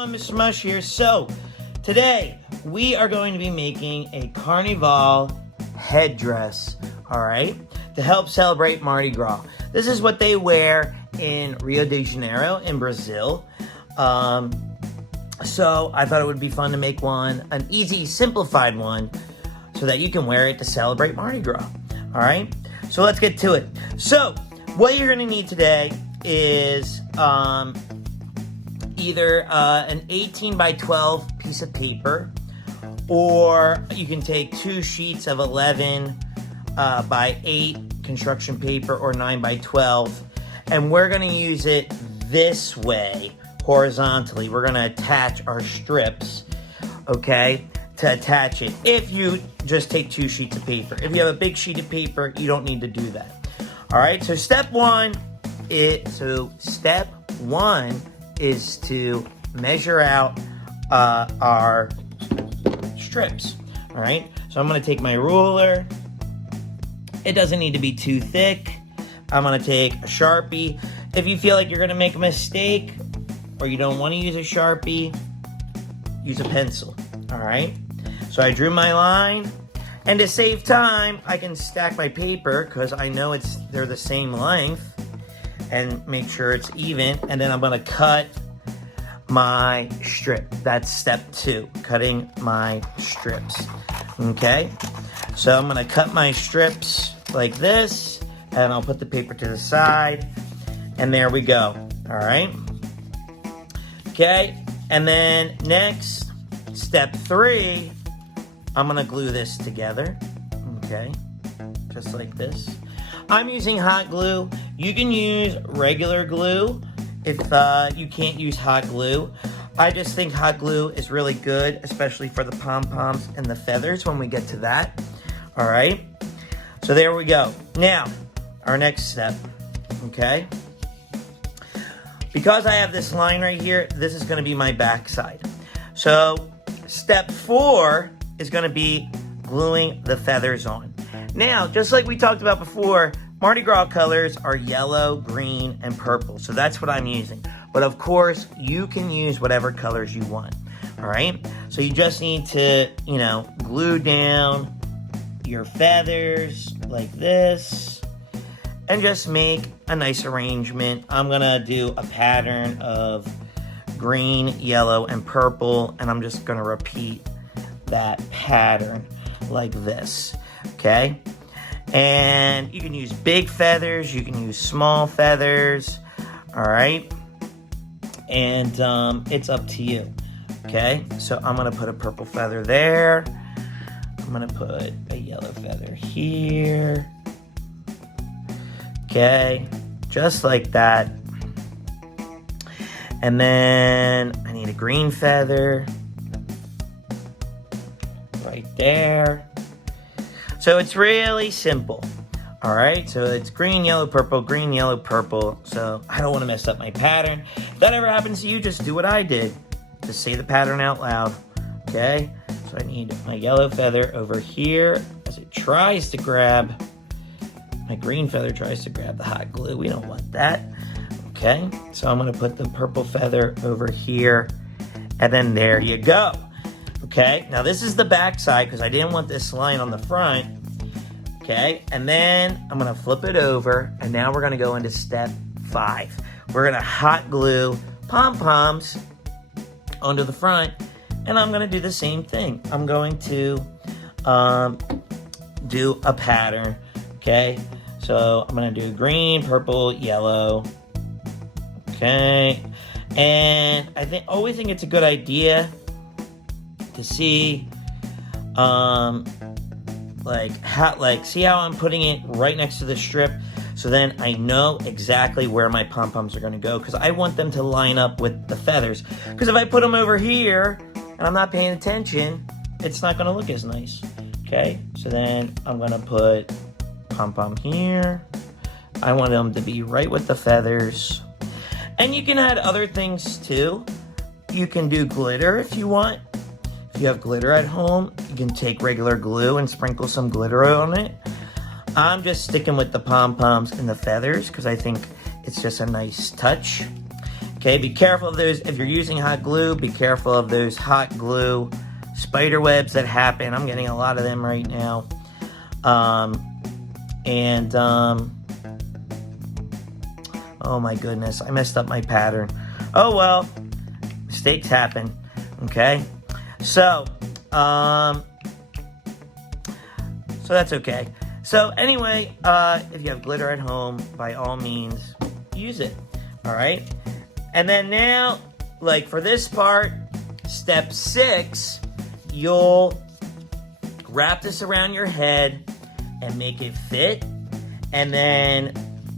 everyone, Mr. Mush here. So, today we are going to be making a Carnival headdress, alright, to help celebrate Mardi Gras. This is what they wear in Rio de Janeiro in Brazil. So, I thought it would be fun to make one, an easy, simplified one, so that you can wear it to celebrate Mardi Gras, alright? So, let's get to it. So, what you're going to need today is either an 18 by 12 piece of paper, or you can take 2 sheets of 11 by 8 construction paper, or 9 by 12, and we're going to use it this way, horizontally. We're going to attach our strips, okay, to attach it. If you just take 2 sheets of paper. If you have a big sheet of paper, you don't need to do that. All right, so step one is to measure out our strips. All right, so I'm going to take my ruler. It doesn't need to be too thick. I'm going to take a Sharpie. If you feel like you're going to make a mistake or you don't want to use a Sharpie, use a pencil. All right, so I drew my line, and to save time, I can stack my paper because I know they're the same length, and make sure it's even. And then I'm going to cut my strip. That's step 2, cutting my strips. Okay, so I'm going to cut my strips like this, and I'll put the paper to the side, and there we go. All right, okay, and then next, step 3, I'm going to glue this together, okay, just like this. I'm using hot glue. You can use regular glue if you can't use hot glue. I just think hot glue is really good, especially for the pom-poms and the feathers when we get to that. All right, so there we go. Now, our next step, okay? Because I have this line right here, this is gonna be my back side. So, step 4 is gonna be gluing the feathers on. Now, just like we talked about before, Mardi Gras colors are yellow, green, and purple. So that's what I'm using. But of course, you can use whatever colors you want. All right? So you just need to, glue down your feathers like this and just make a nice arrangement. I'm going to do a pattern of green, yellow, and purple, and I'm just going to repeat that pattern like this. Okay? And you can use big feathers, you can use small feathers, all right? And it's up to you, okay? So I'm gonna put a purple feather there. I'm gonna put a yellow feather here. Okay, just like that. And then I need a green feather right there. So it's really simple, all right? So it's green, yellow, purple. So I don't want to mess up my pattern. If that ever happens to you, just do what I did. Just say the pattern out loud, okay? So I need my yellow feather over here as it tries to grab, my green feather tries to grab the hot glue. We don't want that, okay? So I'm going to put the purple feather over here, and then there you go. Okay, now this is the back side because I didn't want this line on the front. Okay, and then I'm going to flip it over, and now we're going to go into step 5. We're going to hot glue pom-poms onto the front, and I'm going to do the same thing. I'm going to do a pattern, okay? So I'm going to do green, purple, yellow, okay? And I always think it's a good idea to see, see how I'm putting it right next to the strip, so then I know exactly where my pom-poms are going to go, because I want them to line up with the feathers. Because if I put them over here and I'm not paying attention, it's not going to look as nice. Okay, so then I'm going to put pom-pom here. I want them to be right with the feathers. And you can add other things too. You can do glitter if you want. If you have glitter at home, you can take regular glue and sprinkle some glitter on it. I'm just sticking with the pom-poms and the feathers because I think it's just a nice touch. Okay, be careful of those. If you're using hot glue, be careful of those hot glue spider webs that happen. I'm getting a lot of them right now. Oh my goodness, I messed up my pattern. Oh well, mistakes happen. Okay, so that's okay. So anyway, if you have glitter at home, by all means, use it. All right, and then now, like for this part, step 6, you'll wrap this around your head and make it fit, and then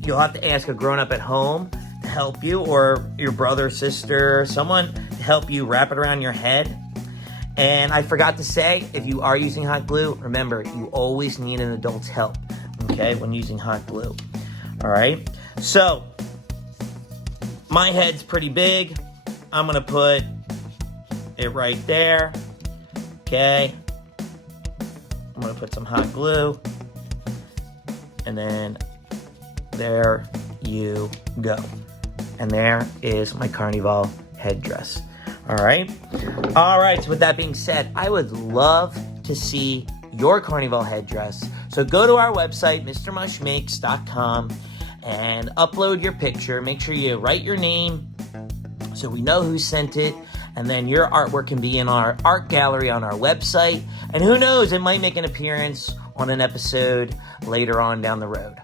you'll have to ask a grown-up at home to help you, or your brother, sister, someone to help you wrap it around your head. And I forgot to say, if you are using hot glue, remember, you always need an adult's help, okay, when using hot glue. All right, so my head's pretty big. I'm gonna put it right there, okay. I'm gonna put some hot glue, and then there you go. And there is my Carnival headdress. All right, so with that being said, I would love to see your Carnival headdress. So go to our website, mrmushmakes.com, and upload your picture. Make sure you write your name so we know who sent it, and then your artwork can be in our art gallery on our website. And who knows, it might make an appearance on an episode later on down the road.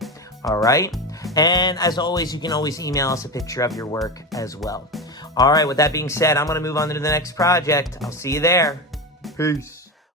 All right, and as always, you can always email us a picture of your work as well. All right, with that being said, I'm going to move on to the next project. I'll see you there. Peace.